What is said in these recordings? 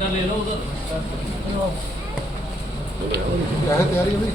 ले लो उधर क्या है तैयारी अभी?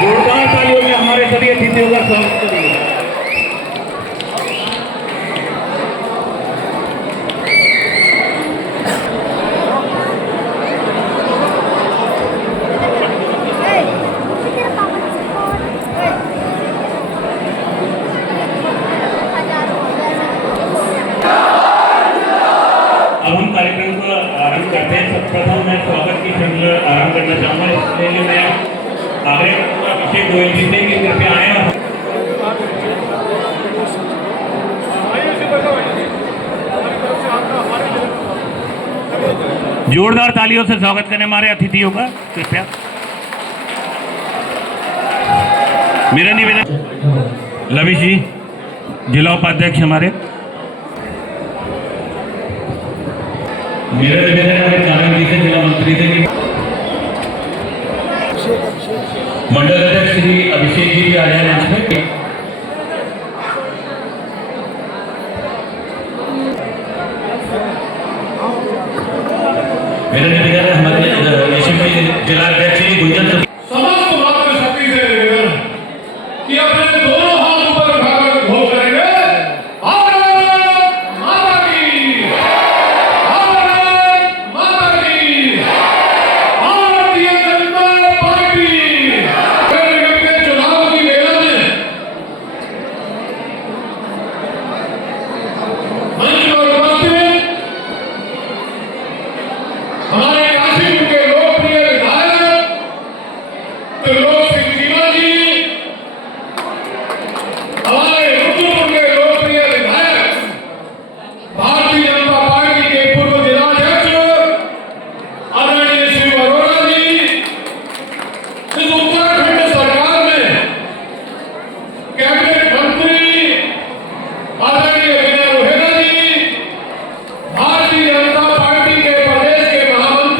जोरदार तालियों में हमारे सभी अतिथियों का स्वागत करिए। अब हम कार्यक्रम को आरंभ करते हैं। सर्वप्रथम मैं स्वागत की श्रृंखला आरंभ करना चाहूँगा, इसलिए मैं आगे अभिषेक गोयल जी से कि कृपया आए और जोरदार तालियों से स्वागत करें हमारे अतिथियों का कृपया। मेरा निवेदन लविश जी जिला उपाध्यक्ष हमारे, मेरा निवेदन है चारण जी से जिला मंत्री से मंडल अध्यक्ष श्री अभिषेक जी आ रहे हैं मंच पे। मेरा निवेदन है हमारे जिला अध्यक्ष श्री गुंजन समस्त मातृशक्ति से निवेदन कि अपने दोनों हाथ ऊपर उठाकर घोष करेंगे भारत माता की, भारत माता की, भारतीय जनता पार्टी। के चुनाव की बेला में मंच पर उपस्थित हमारे काशीपुर के लोकप्रिय विधायक त्रिलोक सिंह चीमा जी, हमारे रुद्रपुर के लोकप्रिय विधायक भारतीय जनता पार्टी के पूर्व जिलाध्यक्ष आदरणीय श्री अरोड़ा जी, इस उत्तराखंड सरकार में कैबिनेट मंत्री आदरणीय विनय रोहेला जी, भारतीय जनता पार्टी के प्रदेश के महामंत्री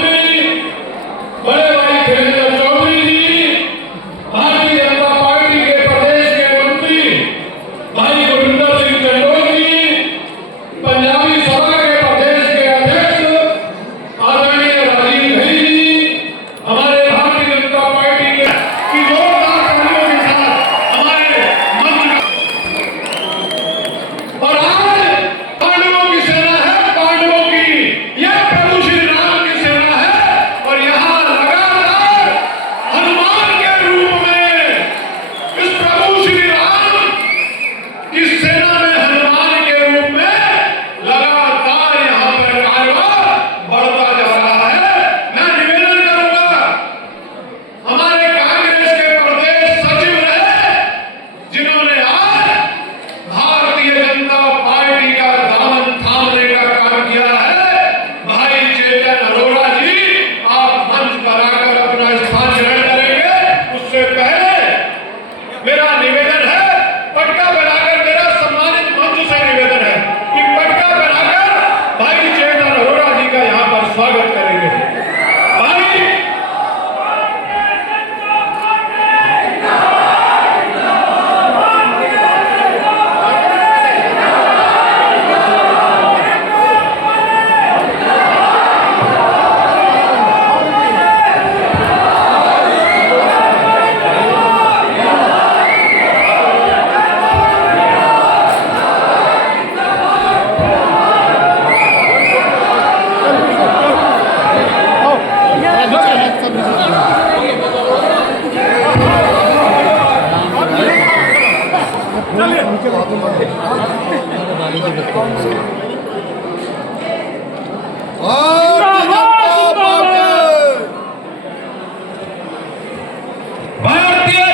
भारतीय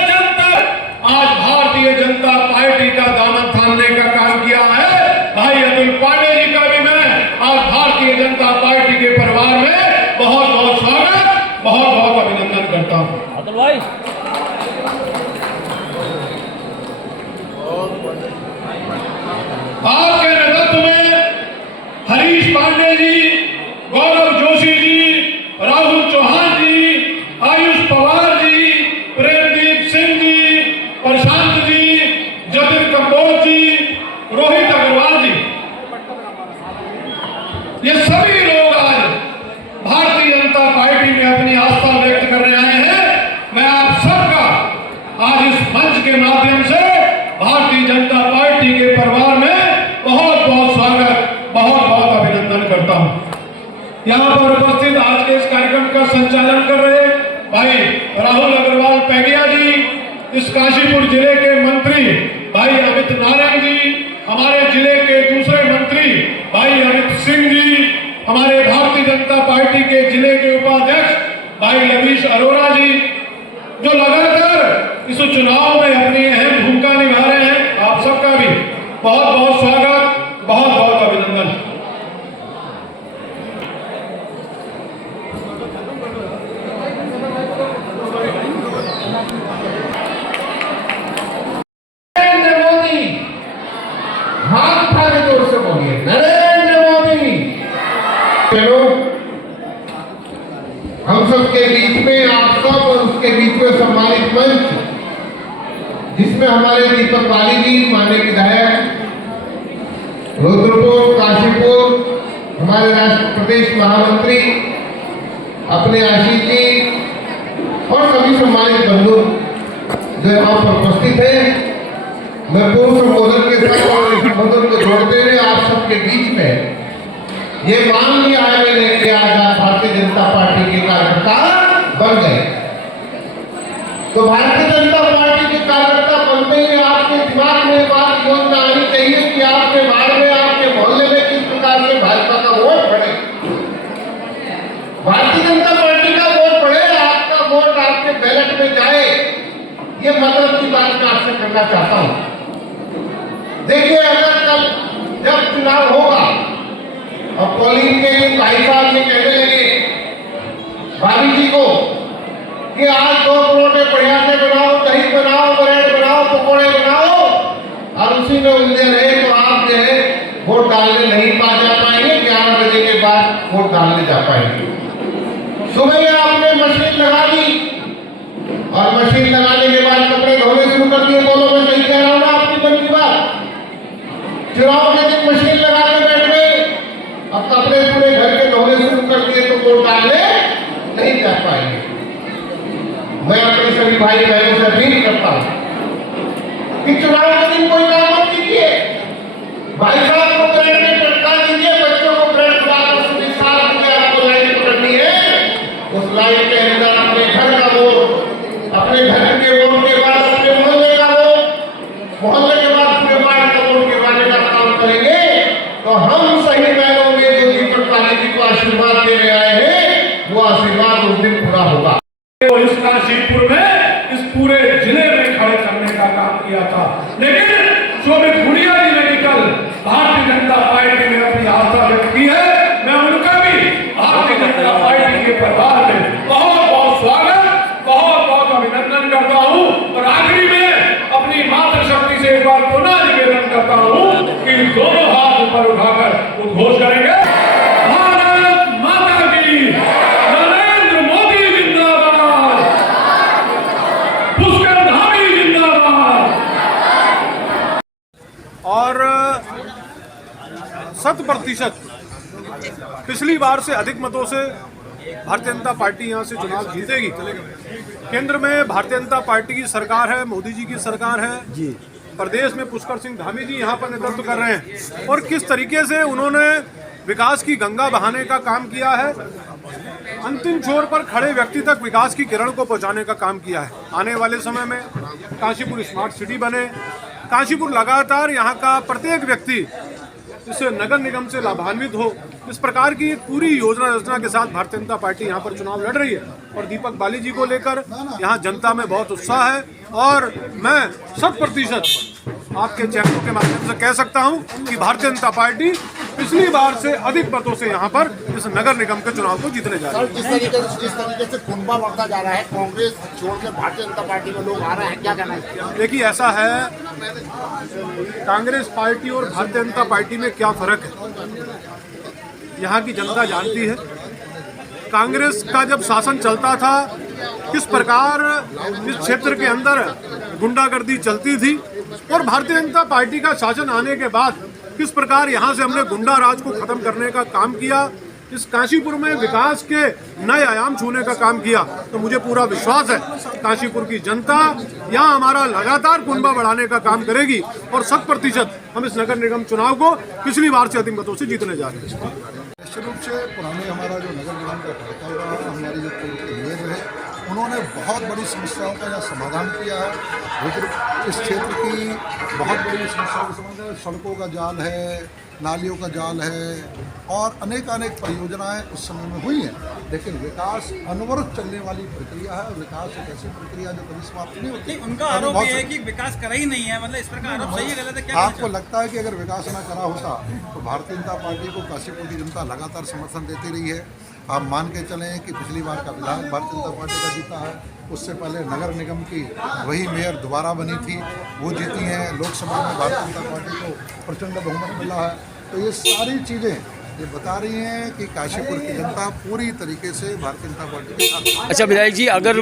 जनता आज भारतीय जनता पार्टी का दामन थामने का काम किया है। भाई अतुल पांडे जी का भी मैं आज भारतीय जनता पार्टी के परिवार में बहुत बहुत स्वागत, बहुत बहुत अभिनंदन करता हूं। अतुल भाई आपके नेतृत्व में हरीश पांडे जी, गौरव जोशी जी, राहुल चौहान जी, आयुष पवार जी, प्रेमदीप सिंह जी, प्रशांत जी, जतिन कंबोज जी, रोहित अग्रवाल जी, ये सभी लोग आज भारतीय जनता पार्टी में अपनी आस्था व्यक्त करने आए हैं। मैं आप सबका आज इस मंच के माध्यम से भारतीय जनता पार्टी के परिवार में बहुत बहुत स्वागत, बहुत बहुत अभिनंदन करता हूं। यहां पर उपस्थित आज के इस कार्यक्रम का संचालन कर रहे भाई राहुल अग्रवाल पैगिया जी, इस काशीपुर जिले के मंत्री भाई अमित नारायण जी, हमारे जिले के दूसरे मंत्री भाई अमित सिंह जी, हमारे भारतीय जनता पार्टी के जिले के उपाध्यक्ष भाई लवीश अरोड़ा जी, जो लगातार इस चुनाव में अपनी अहम भूमिका निभा रहे हैं। आप सबका भी बहुत बहुत स्वागत, बहुत बहुत अभिनंदन। नरेंद्र मोदी, हाथ उठाने जोर से बोलिए, नरेंद्र मोदी। हम सबके बीच में आप सब और उसके बीच में सम्मानित मंच, जिसमें हमारे दीपक बाली जी माननीय विधायक रुद्रपुर काशीपुर, हमारे राष्ट्र प्रदेश महामंत्री अपने आशीष जी और सभी सम्मानित बंधु जो यहाँ पर उपस्थित हैं, मैं पूर्व संबोधन के साथ और संबोधन को जोड़ते हुए आप सबके बीच में ये मान लिया है मैंने कि आज आप भारतीय जनता पार्टी के कार्यकर्ता बन गए। तो भारतीय जनता पार्टी के कार्यकर्ता बनते ही आपके दिमाग में बात योजना आनी चाहिए कि आपके वार्ड में, आपके मोहल्ले में किस प्रकार से भाजपा का वोट पड़े, भारतीय जनता पार्टी का वोट पड़े, आपका वोट आपके बैलेट में जाए। ये मतलब की बात मैं आपसे करना चाहता हूं। देखिए, अगर कल जब चुनाव होगा और पोलिंग के दिन भाई साहब ये कहने लगे भाभी जी को कि आज 2 परोठे बढ़िया से बनाओ, दही बनाओ, ब्रेड बनाओ, पकौड़े बनाओ, और उसी में उलझे रहे तो आप जो है वोट डालने नहीं जा पाएंगे। 11 बजे के बाद वोट डालने जा पाएंगे। सुबह आपने मशीन लगा दी और मशीन लगाने के बाद कपड़े धोने शुरू कर दिए। बोलो, मैं सही कह रहा हूँ ना आपकी मन की बात? चुनाव के दिन मशीन लगा के बैठ गए और कपड़े पूरे घर के धोने शुरू कर दिए तो वोट डालने नहीं जा पाएंगे। मैं अपने सभी भाई बहनों से अपील करता हूं कि चुनाव के दिन कोई काम मत कीजिए। भाई साहब को ब्रेड में टटका दीजिए, बच्चों को ब्रेड खिलाकर सुबह 7 बजे आपको लाइन पकड़नी है। उस लाइन के अंदर अपने घर का वोट, अपने घर के वोट के बाद अपने मोहल्ले का वोट, मोहल्ले के बाद पूरे वार्ड का वोट के बारे का काम करेंगे तो हम सही मायनों में जो दीपक बाली जी को आशीर्वाद देने आए हैं वो आशीर्वाद उस दिन पूरा होगा। तो इस काशीपुर में इस पूरे जिले में खड़े करने का काम किया था, लेकिन शोभित गुड़िया जी ने कल भारतीय जनता पार्टी में अपनी आस्था व्यक्त की है। मैं उनका भी भारतीय जनता पार्टी के परिवार में बहुत बहुत स्वागत, बहुत बहुत अभिनंदन करता हूं। और आखिरी में अपनी मातृशक्ति से एक बार पुनः निवेदन करता हूं कि दोनों हाथ ऊपर उठाकर उद्घोष करेंगे, भारत माता की, नरेंद्र मोदी जिंदाबाद, पुष्कर धामी जिंदाबाद। और 100% पिछली बार से अधिक मतों से भारतीय जनता पार्टी यहां से चुनाव जीतेगी। केंद्र में भारतीय जनता पार्टी की सरकार है, मोदी जी की सरकार है जी। प्रदेश में पुष्कर सिंह धामी जी यहां पर नेतृत्व कर रहे हैं और किस तरीके से उन्होंने विकास की गंगा बहाने का काम किया है, अंतिम छोर पर खड़े व्यक्ति तक विकास की किरण को पहुंचाने का काम किया है। आने वाले समय में काशीपुर स्मार्ट सिटी बने, काशीपुर लगातार यहाँ का प्रत्येक व्यक्ति इस नगर निगम से लाभान्वित हो, इस प्रकार की एक पूरी योजना रचना के साथ भारतीय जनता पार्टी यहाँ पर चुनाव लड़ रही है। और दीपक बाली जी को लेकर यहाँ जनता में बहुत उत्साह है और मैं 100% आपके चैनलों के माध्यम से कह सकता हूँ कि भारतीय जनता पार्टी पिछली बार से अधिक मतों से यहाँ पर इस नगर निगम के चुनाव को जीतने जा रही है। जिस तरीके से कुनबा बढ़ता जा रहा है, कांग्रेस छोड़कर भारतीय जनता पार्टी में लोग आ रहे हैं, क्या कहना है? देखिए, ऐसा है, कांग्रेस पार्टी और भारतीय जनता पार्टी में क्या फर्क है यहाँ की जनता जानती है। कांग्रेस का जब शासन चलता था किस प्रकार इस क्षेत्र के अंदर गुंडागर्दी चलती थी, और भारतीय जनता पार्टी का शासन आने के बाद किस प्रकार यहाँ से हमने गुंडा राज को खत्म करने का काम किया, इस काशीपुर में विकास के नए आयाम छूने का काम किया। तो मुझे पूरा विश्वास है काशीपुर की जनता यहाँ हमारा लगातार कुनबा बढ़ाने का काम करेगी और 100% हम इस नगर निगम चुनाव को पिछली बार से अधिक मतों से जीतने जा रहे हैं। निश्चित रूप से पुराने हमारा जो नगर निगम का कार्यकाल रहा, हमारे जो पूर्व मेयर रहे, उन्होंने बहुत बड़ी समस्याओं का यहाँ समाधान किया है। लेकिन इस क्षेत्र की बहुत बड़ी समस्याओं का समाधान, सड़कों का जाल है, नालियों का जाल है और अनेक परियोजनाएं उस समय में हुई हैं। लेकिन विकास अनवरत चलने वाली प्रक्रिया है और विकास एक ऐसी प्रक्रिया जो कभी समाप्त नहीं होती। उनका आरोप ये है कि विकास करा ही नहीं है, मतलब इस प्रकार आरोप सही है गलत है, क्या आपको लगता है कि अगर विकास ना करा होता तो भारतीय जनता पार्टी को काशीपुर की जनता लगातार समर्थन देती रही है। आप मान के चलें कि पिछली बार का विधायक भारतीय जनता पार्टी का जीता है, उससे पहले नगर निगम की वही मेयर दोबारा बनी थी, वो जीती हैं। लोकसभा में भारतीय जनता पार्टी को प्रचंड बहुमत मिला है। तो ये सारी चीज़ें ये बता रही हैं कि काशीपुर की जनता पूरी तरीके से भारतीय जनता पार्टी के साथ। अच्छा विधायक जी, अगर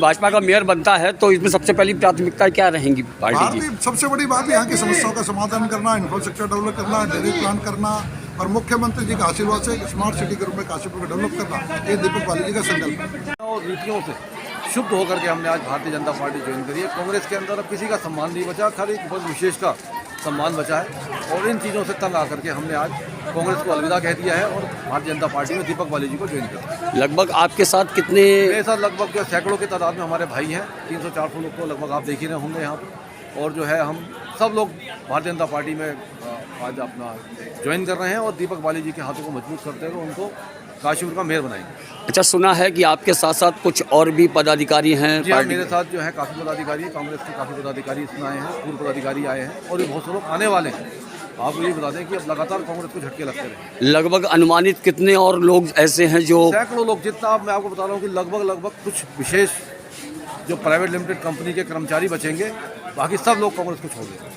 भाजपा का मेयर बनता है तो इसमें सबसे पहली प्राथमिकता क्या रहेंगी पार्टी की? सबसे बड़ी बात है यहाँ की समस्याओं का समाधान करना, इंफ्रास्ट्रक्चर डेवलप करना, डेयरी प्लान करना और मुख्यमंत्री जी का आशीर्वाद से स्मार्ट सिटी के रूप में काशीपुर को डेवलप करना, ये दीपक बाली जी का संकल्प है। और नीतियों से शुद्ध होकर के हमने आज भारतीय जनता पार्टी ज्वाइन करी है। कांग्रेस के अंदर अब किसी का सम्मान नहीं बचा, खाली बहुत विशेष का सम्मान बचा है और इन चीज़ों से तंग आकर के हमने आज कांग्रेस को अलविदा कह दिया है और भारतीय जनता पार्टी में दीपक बाली जी को ज्वाइन किया। लगभग आपके साथ कितने? मेरे साथ लगभग जो सैकड़ों की तादाद में हमारे भाई हैं, 300-400 लोग को लगभग आप देख ही रहे होंगे यहाँ पर। और जो है हम सब लोग भारतीय जनता पार्टी में आज अपना ज्वाइन कर रहे हैं और दीपक बाली जी के हाथों को मजबूत करते हुए उनको काशीपुर का मेयर बनाएंगे। अच्छा, सुना है कि आपके साथ साथ कुछ और भी पदाधिकारी हैं जी हाँ, पार्टी मेरे साथ जो है काफ़ी पदाधिकारी, कांग्रेस के काफ़ी पदाधिकारी इसमें आए हैं, पूर्व पदाधिकारी आए हैं और भी बहुत से लोग आने वाले हैं। आपको ये बता दें कि अब लगातार कांग्रेस को झटके लगते रहे। लगभग अनुमानित कितने और लोग ऐसे हैं जो? सैकड़ों लोग, जितना अब मैं आपको बता रहा हूँ कि लगभग कुछ विशेष जो प्राइवेट लिमिटेड कंपनी के कर्मचारी बचेंगे, बाकी सब लोग कांग्रेस को छोड़ देंगे।